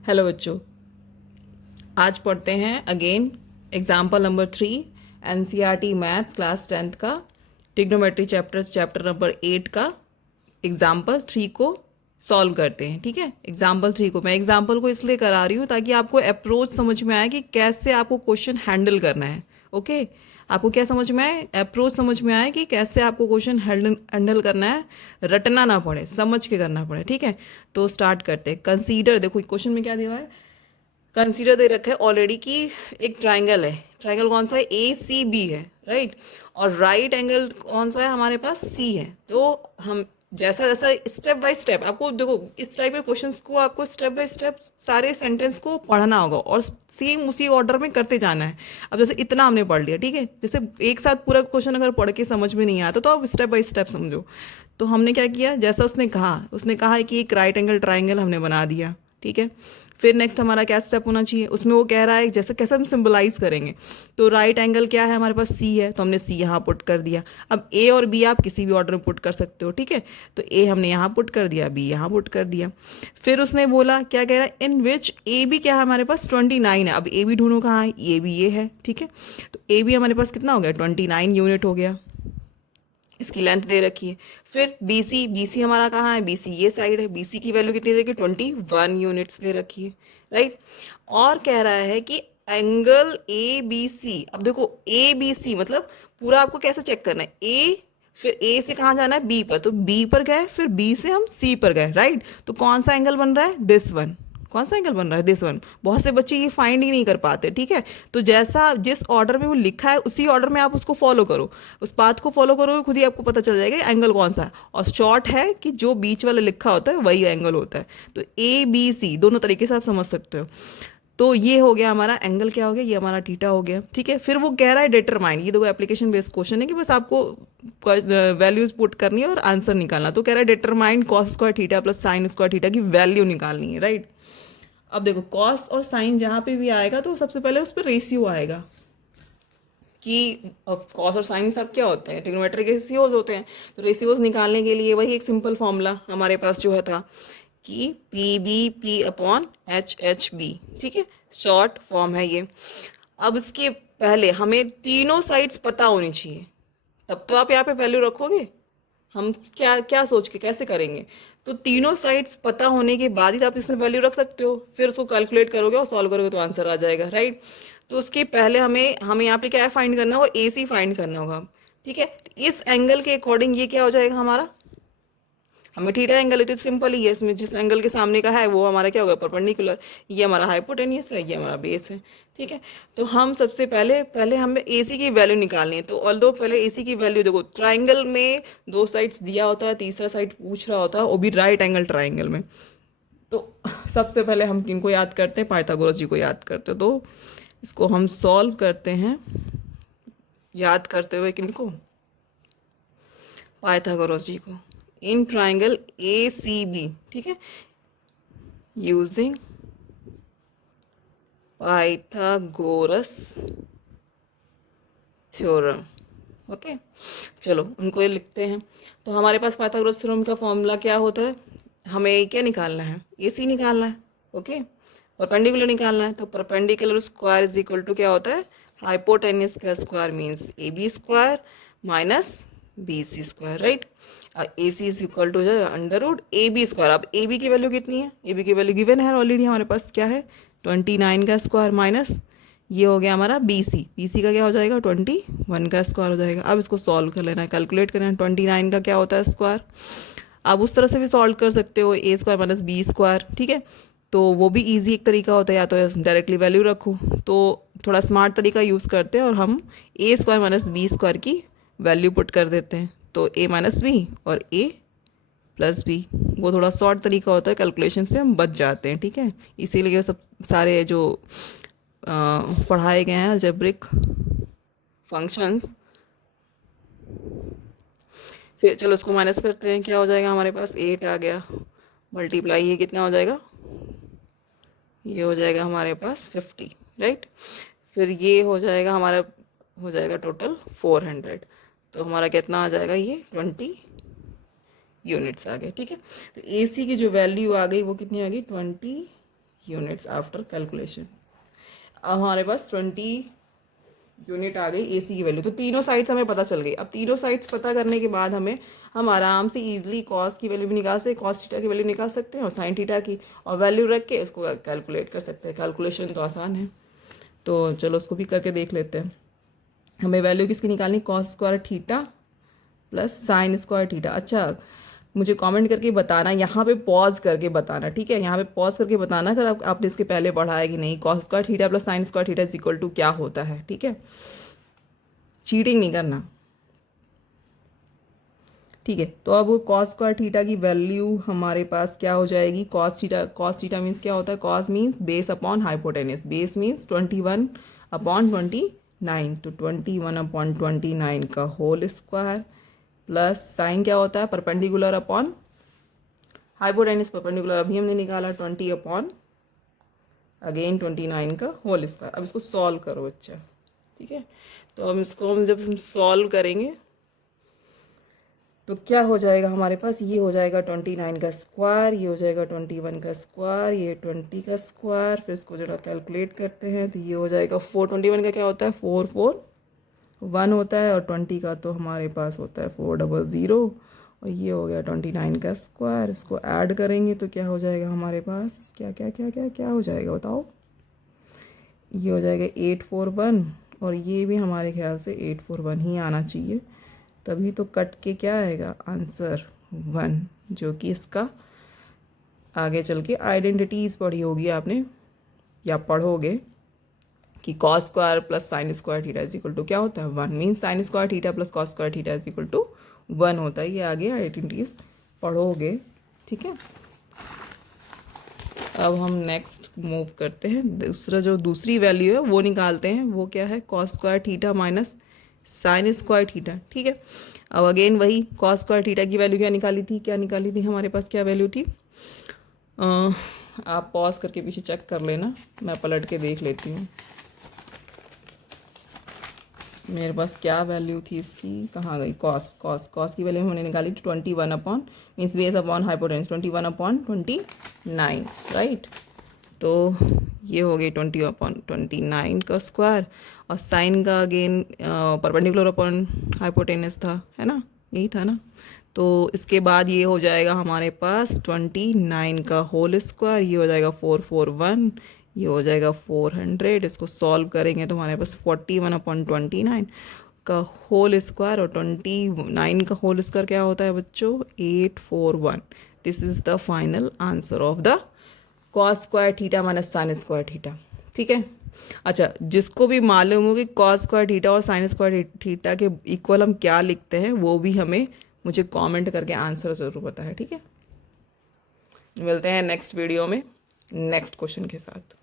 Hello बच्चों, आज पढ़ते हैं again example number 3 NCERT maths class 10th का ट्रिग्नोमेट्री चैप्टर नंबर 8 का एग्जाम्पल 3 को सॉल्व करते हैं। ठीक है, एग्जाम्पल 3 को मैं एग्जाम्पल को इसलिए करा रही हूँ ताकि आपको अप्रोच समझ में आए कि कैसे आपको क्वेश्चन हैंडल करना है। ओके, आपको क्या समझ में आए, अप्रोच समझ में आए कि कैसे आपको क्वेश्चन हैंडल करना है, रटना ना पड़े, समझ के करना पड़े। ठीक है, तो स्टार्ट करते हैं। कंसीडर, देखो क्वेश्चन में क्या दिया हुआ है, कंसीडर दे रखा है ऑलरेडी कि एक ट्राइंगल है। ट्राइंगल कौन सा है, ए सी बी है, राइट। और राइट एंगल कौन सा है हमारे पास, सी है। तो हम जैसा जैसा स्टेप बाय स्टेप, आपको देखो इस टाइप के क्वेश्चंस को आपको स्टेप बाय स्टेप सारे सेंटेंस को पढ़ना होगा और सेम उसी ऑर्डर में करते जाना है। अब जैसे इतना हमने पढ़ लिया, ठीक है, जैसे एक साथ पूरा क्वेश्चन अगर पढ़ के समझ में नहीं आता तो आप स्टेप बाय स्टेप समझो। तो हमने क्या किया, जैसा उसने कहा है कि एक राइट एंगल ट्राइंगल हमने बना दिया। ठीक है, फिर नेक्स्ट हमारा क्या स्टेप होना चाहिए, उसमें वो कह रहा है जैसे कैसे हम सिंबलाइज करेंगे। तो राइट एंगल क्या है हमारे पास, सी है, तो हमने सी यहाँ पुट कर दिया। अब ए और बी आप किसी भी ऑर्डर में पुट कर सकते हो। ठीक है, तो ए हमने यहाँ पुट कर दिया, बी यहाँ पुट कर दिया। फिर उसने बोला, क्या कह रहा है, इन विच ए बी क्या है हमारे पास 29 है। अब ए बी ढूंढो कहाँ है, ए बी ये है। ठीक है, तो ए बी हमारे पास कितना हो गया, 29 यूनिट हो गया, इसकी लेंथ दे रखी है। फिर बी सी हमारा कहाँ है, बी सी ये साइड है, बी सी की वैल्यू कितनी दे रखी है, 21 यूनिट्स दे रखी है, राइट। और कह रहा है कि एंगल ए बी सी, अब देखो ए बी सी मतलब पूरा आपको कैसे चेक करना है, ए फिर ए से कहाँ जाना है, बी पर, तो बी पर गए, फिर बी से हम सी पर गए, राइट। तो कौन सा एंगल बन रहा है, दिस वन। कौन सा एंगल बन रहा है, दिस वन। बहुत से बच्चे ये फाइंड ही नहीं कर पाते। ठीक है, तो जैसा जिस ऑर्डर में वो लिखा है उसी ऑर्डर में आप उसको फॉलो करो, उस पाथ को फॉलो करोगे, खुद ही आपको पता चल जाएगा एंगल कौन सा है। और शॉर्ट है कि जो बीच वाला लिखा होता है वही एंगल होता है। तो ए बी सी दोनों तरीके से आप समझ सकते हो। तो ये हो गया हमारा एंगल, क्या हो गया, ये हमारा थीटा हो गया। ठीक है, फिर वो कह रहा है डिटरमाइन, ये देखो एप्लीकेशन बेस्ड क्वेश्चन है कि बस आपको वैल्यूज पुट करनी है और आंसर निकालना। तो कह रहा है determine cos square theta plus sine square theta की वैल्यू निकालनी है, राइट। अब देखो कॉस और साइन जहाँ पे भी आएगा तो सबसे पहले उस पर रेशियो आएगा कि कॉस और साइन सब क्या होते हैं, ट्रिग्नोमेट्रिक रेशियोज होते हैं। तो रेशियोज निकालने के लिए वही एक सिंपल फॉर्मूला हमारे पास जो है था कि P B P upon H H B. ठीक है, शॉर्ट फॉर्म है ये। अब इसके पहले हमें तीनों साइड्स पता होनी चाहिए, तब तो आप यहाँ पे वैल्यू रखोगे। हम क्या क्या सोच के कैसे करेंगे, तो तीनों साइड्स पता होने के बाद ही आप इसमें वैल्यू रख सकते हो, फिर उसको कैलकुलेट करोगे और सॉल्व करोगे तो आंसर आ जाएगा, राइट। तो उसके पहले हमें हमें यहाँ पे क्या फाइंड करना होगा, ए सी फाइंड करना होगा। ठीक है, तो इस एंगल के अकॉर्डिंग ये क्या हो जाएगा हमारा, हमें थीटा एंगल है तो सिंपल ही है, इसमें जिस एंगल के सामने का है वो हमारा क्या होगा, परपेंडिकुलर। ये हमारा हाइपोटेनियस है, ये हमारा बेस है। ठीक है, तो हम सबसे पहले पहले हमें एसी की वैल्यू निकालनी है। तो ऑल्दो पहले एसी की वैल्यू देखो, ट्राइंगल में दो साइड्स दिया होता है, तीसरा साइड पूछ रहा होता है, वो भी राइट एंगल ट्राइंगल में। तो सबसे पहले हम किनको याद करते हैं, पाइथागोरस जी को याद करते हैं। तो इसको हम सॉल्व करते हैं याद करते हुए किनको, पाइथागोरस जी को। In triangle A C B, ठीक है, यूजिंग पाइथागोरस थ्योरम। ओके, चलो उनको ये लिखते हैं। तो हमारे पास पाइथागोरस थ्योरम का फॉर्मूला क्या होता है, हमें क्या निकालना है, ए सी निकालना है। ओके, परपेंडिकुलर निकालना है। तो perpendicular square is equal to क्या होता है, हाइपोटेनियस का square means a b square minus b c square, right. A c is equal to जो under root a b square. अब ए बी की वैल्यू कितनी है, ए बी की वैल्यू गिवन है ऑलरेडी हमारे पास, क्या है 29 का स्क्वायर माइनस ये हो गया हमारा बी सी का क्या हो जाएगा 21 का स्क्वायर हो जाएगा। अब इसको सॉल्व कर लेना है, कैलकुलेट करना है 29 का क्या होता है स्क्वायर। आप उस तरह से भी सॉल्व कर सकते हो, ए स्क्वायर माइनस बी स्क्वायर। ठीक है, तो वो भी इजी एक तरीका होता है, या तो डायरेक्टली वैल्यू रखो। तो थोड़ा स्मार्ट तरीका यूज़ करते हैं और हम ए स्क्वायर माइनस बी स्क्वायर की वैल्यू पुट कर देते हैं। तो ए माइनस बी और ए प्लस बी, वो थोड़ा शॉर्ट तरीका होता है, कैलकुलेशन से हम बच जाते हैं। ठीक है, इसीलिए सब सारे जो पढ़ाए गए हैं अलजेब्रिक फंक्शंस। फिर चलो उसको माइनस करते हैं, क्या हो जाएगा हमारे पास 8 आ गया, मल्टीप्लाई ये कितना हो जाएगा, ये हो जाएगा हमारे पास 50, राइट। फिर ये हो जाएगा हमारा, हो जाएगा टोटल 400। तो हमारा कितना आ जाएगा, ये 20 यूनिट्स आ गए। ठीक है, तो ए सी की जो वैल्यू आ गई वो कितनी आ गई, 20 यूनिट्स आफ्टर कैलकुलेशन। अब हमारे पास 20 यूनिट आ गई AC की वैल्यू। तो तीनों साइड्स हमें पता चल गई। अब तीनों साइड्स पता करने के बाद हम आराम से इजीली कॉस की वैल्यू भी निकाल सकते, कॉस थीटा की वैल्यू निकाल सकते हैं और साइन थीटा की, और वैल्यू रख के उसको कैलकुलेट कर सकते हैं। कैलकुलेशन तो आसान है, तो चलो उसको भी करके देख लेते हैं। हमें वैल्यू किसकी निकालनी, cos square theta plus sine square theta. अच्छा, मुझे कमेंट करके बताना, यहाँ पे पॉज करके बताना, ठीक है, यहाँ पे पॉज करके बताना अगर आपने इसके पहले पढ़ा है कि नहीं, cos square theta plus sine square theta is equal to क्या होता है, ठीक है, चीटिंग नहीं करना, ठीक है। तो अब कॉस स्क्वायर थीटा की वैल्यू हमारे पास क्या हो जाएगी, कॉस थीटा मीन्स क्या होता है, cos means base upon hypotenuse, base means 21/29, तो 21/29 का होल स्क्वायर प्लस साइन क्या होता है, परपेंडिकुलर अपॉन हाइपोटेनस, परपेंडिकुलर अभी हमने निकाला 20/29 का होल स्क्वायर। अब इसको सॉल्व करो बच्चा, ठीक है। तो अब इसको हम जब सॉल्व करेंगे तो क्या हो जाएगा हमारे पास, ये हो जाएगा 29 का स्क्वायर, ये हो जाएगा 21 का स्क्वायर, ये 20 का स्क्वायर, फिर इसको जरा कैलकुलेट करते हैं तो ये हो जाएगा 421 का क्या होता है 441 होता है, और 20 का तो हमारे पास होता है 400, और ये हो गया 29 का स्क्वायर। इसको ऐड करेंगे तो क्या हो जाएगा हमारे पास, क्या क्या क्या क्या क्या हो जाएगा बताओ, ये हो जाएगा 841, और ये भी हमारे ख्याल से 841 ही आना चाहिए, तभी तो कट के क्या आएगा आंसर 1, जो कि इसका आगे चल के आइडेंटिटीज़ पढ़ी होगी आपने या पढ़ोगे कि cos square plus sine square theta is equal to क्या होता है 1, means sine square theta plus cos square theta is equal to 1 होता है। ये आगे आइडेंटिटीज़ पढ़ोगे, ठीक है। अब हम नेक्स्ट मूव करते हैं, दूसरी वैल्यू है वो निकालते हैं, वो क्या है cos square theta minus sign square theta, ठीक है। अब अगेन वही कॉस स्क्वायर थीटा की वैल्यू क्या निकाली थी हमारे पास क्या वैल्यू थी, आप पॉज करके पीछे चेक कर लेना, मैं पलट के देख लेती हूँ मेरे पास क्या वैल्यू थी इसकी, कहाँ गई, कॉस की वैल्यू हमने निकाली 21 upon means base upon hypotenuse 21/29, right. तो ये हो गई 20/29 का स्क्वायर, और साइन का अगेन परपेंडिकुलर अपॉन हाइपोटेनस था, है ना, यही था ना। तो इसके बाद ये हो जाएगा हमारे पास 29 का होल स्क्वायर, ये हो जाएगा 441, ये हो जाएगा 400, इसको सॉल्व करेंगे तो हमारे पास 41/29 का होल स्क्वायर, और 29 का होल स्क्वायर क्या होता है बच्चों 841। This is the final answer of the cos square theta minus sign square theta, ठीक है। अच्छा, जिसको भी मालूम हो कि कॉस स्क्वायर थीटा और साइन स्क्वायर थीटा के इक्वल हम क्या लिखते हैं, वो भी हमें मुझे कमेंट करके आंसर ज़रूर पता है, ठीक है। मिलते हैं नेक्स्ट वीडियो में नेक्स्ट क्वेश्चन के साथ।